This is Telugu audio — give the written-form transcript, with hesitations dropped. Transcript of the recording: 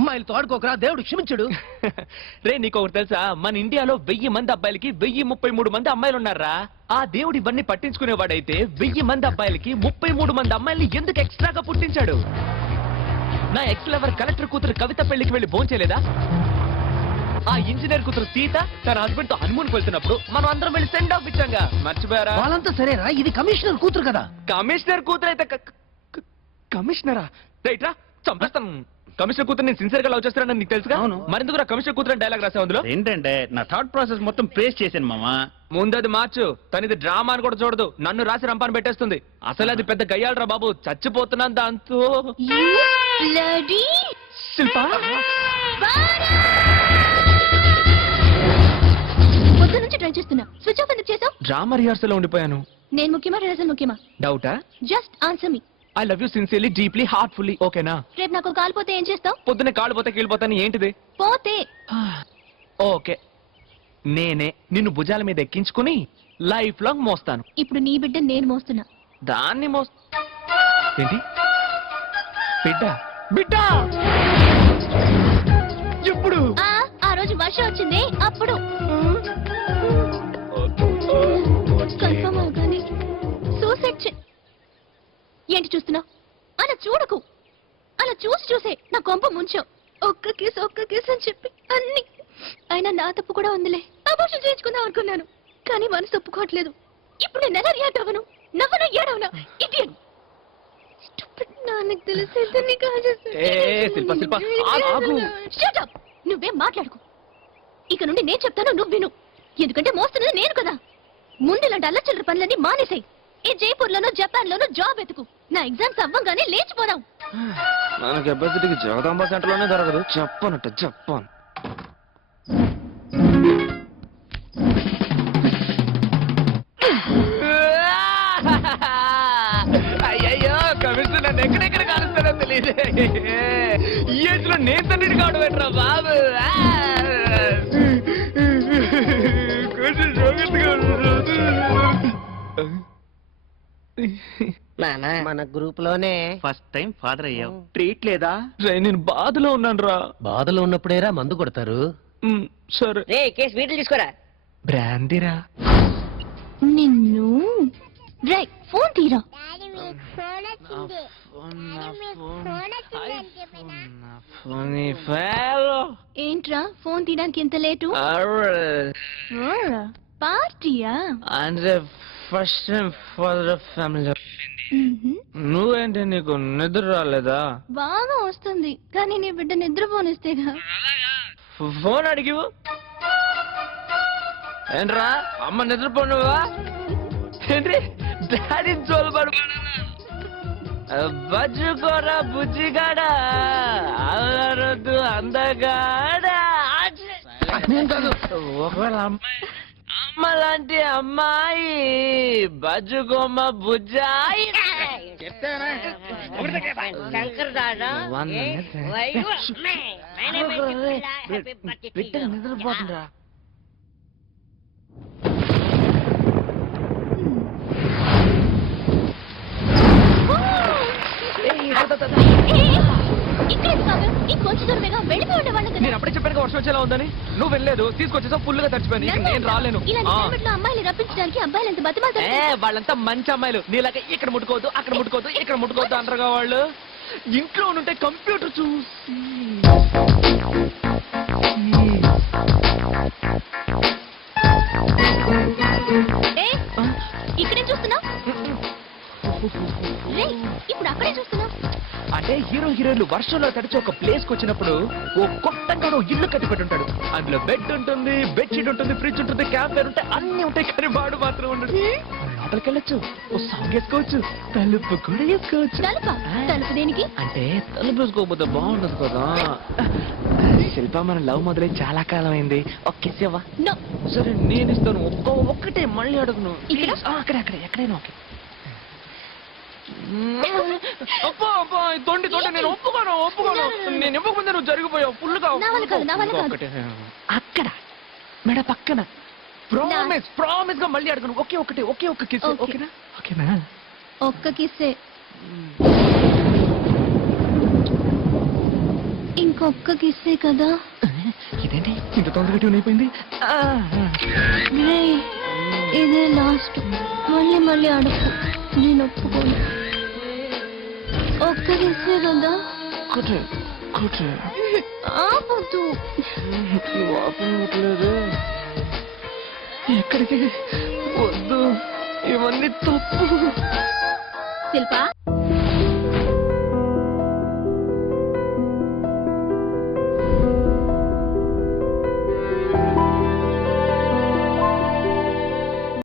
అమ్మాయిలతో ఆడుకోకరా, దేవుడు క్షమించడు. రే నీకు ఒకటి తెలుసా, మన ఇండియాలో 1000 మంది అబ్బాయిలకి 1033 మంది అమ్మాయిలు ఉన్నారా? ఆ దేవుడు ఇవన్నీ పట్టించుకునేవాడైతే 1000 మంది అబ్బాయిలకి 33 మంది అమ్మాయిల్ని ఎందుకు ఎక్స్ట్రాగా పుట్టించాడు? నా ఎక్స్ లవర్ కలెక్టర్ కూతురు కవిత పెళ్లికి వెళ్లి భోంచేలేదా? ఆ ఇంజనీర్ కూతురు సీత తన హస్బెండ్ తో హనుమూన్ వెళ్తున్నప్పుడు మనం అందరం వెళ్ళి సెండ్ ఆఫ్ ఇచ్చాంగా, మర్చిపోయారా? వాళ్ళంతా సరేరా, ఇది కమిషనర్ కూతురు కదా. కమిషనర్ కూతురు అయితే కమిషనరా? రైట్ రా, చంపేస్తాను. కమిషనర్ కూతురు నేను సిన్సియర్ గా లవ్ చేస్తానని నీకు తెలుసుగా? అవును. మరెందుకు కమిషనర్ కూతురు డైలాగ్ రాసావు అందులో? ఏంటంటే నా థాట్ ప్రాసెస్ మొత్తం పేస్ట్ చేశాను మామా. ముందది మార్చు. తనది డ్రామా అని కూడా చూడదు, నన్ను రాసి రంపాన్ని పెట్టేస్తుంది. అసలు అది పెద్ద గయ్యాలరా బాబు, చచ్చిపోతున్నాను దాంతో. శిల్పా పొద్దు నుంచి ట్రై చేస్తున్నా, స్విచ్ ఆఫ్ ఎందుకు చేసావు? డ్రామా రిహార్సల్ లో ఉండిపోయాను. నేను ముఖ్యమా రిహార్సల్ ముఖ్యమా? డౌటా? Just answer me. I love you sincerely, deeply, heartfully. ఓకేనా? రేపు నాకు కాల్ పోతే ఏం చేస్తావు? పొద్దున్నే కాళ్ళు పోతే కీళ్ళిపోతాను. ఏంటిది? పోతే ఓకే, నేనే నిన్ను భుజాల మీద ఎక్కించుకుని లైఫ్ లాంగ్ మోస్తాను. ఇప్పుడు నీ బిడ్డ నేను మోస్తున్నా. దాన్ని ఏంటి? బిడ్డ బిడ్డ ఎప్పుడు? ఆ రోజు వర్షం వచ్చింది అప్పుడు. కన్ఫర్మ్ అవగానే సూసైడ్ ఏంటి చూస్తున్నావు? అలా చూడకు. అలా చూసే నా కొంప ముంచావు. ఒక్క కేసు అని చెప్పి అన్ని. అయినా నా తప్పు కూడా ఉందిలే. అబోర్షన్ చేయించుకుందాం అనుకున్నాను, కానీ మనసు ఒప్పుకోవట్లేదు. ఇప్పుడు నేను ఎలా రియాక్ట్ అవ్వను? నవ్వనా ఏడవనా? ఇడియట్. నాన్నకు తెలిసేది నీకు శిల్ప ఆగు. నువ్వేం మాట్లాడుకో. ఇక నుండి నేను చెప్తాను, నువ్వు విను. ఎందుకంటే మోస్తున్నది నేను కదా. ముందు ఇలాంటి అల్లచిల్లర పనులన్నీ మానేసాయి. ఈ జైపూర్ లోనో జపాన్ లోనో జాబ్ ఎత్తుకు. నా ఎగ్జామ్స్ అవ్వంగానే లేచిపోదాం. మన కెపాసిటీకి జగదాంబ సెంటర్ లోనే దొరకదు. చెప్పను. అయ్యయ్యో, కమిషనర్ నన్ను ఎక్కడెక్కడ కాలుస్తారో తెలియదు. ఈ ఏజ్ లో నేను తండ్రిని కావడం ఏంట్రా బాబు? మన గ్రూప్ లోనే ఫస్ట్ టైం ఫాదర్ అయ్యావు. ట్రీట్ లేదా? నేను బాధలో ఉన్నాను రా. బాధలో ఉన్నప్పుడేరా మందు కొడతారు. సరే. కేసు వీటిని తీసుకోరా. బ్రాందీరా. నిన్ను రై ఫోన్ తీరా. ఏంట్రా ఫోన్ తీయడానికి ఎంత లేటు? పార్టీయా? అంటే ఫస్ట్ టైం ఫాదర్ ఫ్యామిలీ. నువ్వేంటి, నీకు నిద్ర రాలేదా? బాగా వస్తుంది, కానీ నీ బిడ్డ నిద్రపోనిస్తేగా. ఫోన్ అడిగివు ఏంట్రా? అమ్మ నిద్రపోనువా ఏంటి? డాడీ జోలుబడు బజ్జుకోరా బుజ్జిగాడా, అల్లరొద్దు అందగాడా. ఒకవేళ అమ్మ లాంటి అమ్మాయి బజ్జుకోమ్మ బుజ్జాయి. నిద్రపోతుందా? నేను అప్పుడే చెప్పాను వర్షం వచ్చేలా ఉందని. నువ్వు వెళ్ళలేదు, తీసుకొచ్చేసావు, ఫుల్ గా తడిచిపోయాను. ఇక నేను రాలేను. అమ్మాయిలు రప్పించడానికి అబ్బాయిలు ఎంత బతిమాలుతారు. వాళ్ళంతా మంచి అమ్మాయిలు. నీలాగా ఇక్కడ ముట్టుకోవద్దు, అక్కడ ముట్టుకోవద్దు, ఇక్కడ ముట్టుకోవద్దు అంటారుగా వాళ్ళు. ఇంట్లో ఉంటే కంప్యూటర్ చూసి ఇక్కడే చూస్తున్నావు, ఇప్పుడు అక్కడే చూస్తున్నావు. అంటే హీరోయిన్లు వర్షంలో తడిచి ఒక ప్లేస్ కి వచ్చినప్పుడు ఓ కొత్తగా ఇల్లు కట్టి పెట్టుంటాడు. అందులో బెడ్ ఉంటుంది, బెడ్షీట్ ఉంటుంది, ఫ్రిడ్జ్ ఉంటుంది, క్యాంప్ ఫైర్ ఉంటాయి, అన్ని ఉంటాయి. కానీ వాడు మాత్రం ఉండడు. లోపలికి వెళ్ళొచ్చు, ఓ సాంగ్ వేసుకోవచ్చు, తలుపు కూడా వేసుకోవచ్చు. తలుపు దేనికి? అంటే తలుపు వేసుకోకపోతే బాగుండదు కదా. శిల్ప, మన లవ్ మొదలై చాలా కాలం అయింది. ఓకే శివా? సరే నేను ఇస్తాను. ఒక్కటే మళ్ళీ అడుగును. అక్కడే ఎక్కడైనా ఓకే. తొండి నేను ఒప్పుకోను. నేను ఇవ్వకుండా నువ్వు జరిగిపోయావు. ఫుల్గా అక్కడ మెడ పక్కన ప్రామిస్ గా మళ్ళీ అడగను. ఒకే ఒక్క కిస్. ఓకేనా? ఒక్క కిస్సే. ఒక్క కిస్సే కదా ఇదేంటి ఇంత తొందరగా ట్యూన్ అయిపోయింది రే ఇదే లాస్ట్ మళ్ళీ మళ్ళీ అడుగు నేను ఒప్పుకోను ఒక్క కిస్సే కదా ఆపొద్దు ఎక్కడికి వద్దు ఇవన్నీ తప్పు శిల్ప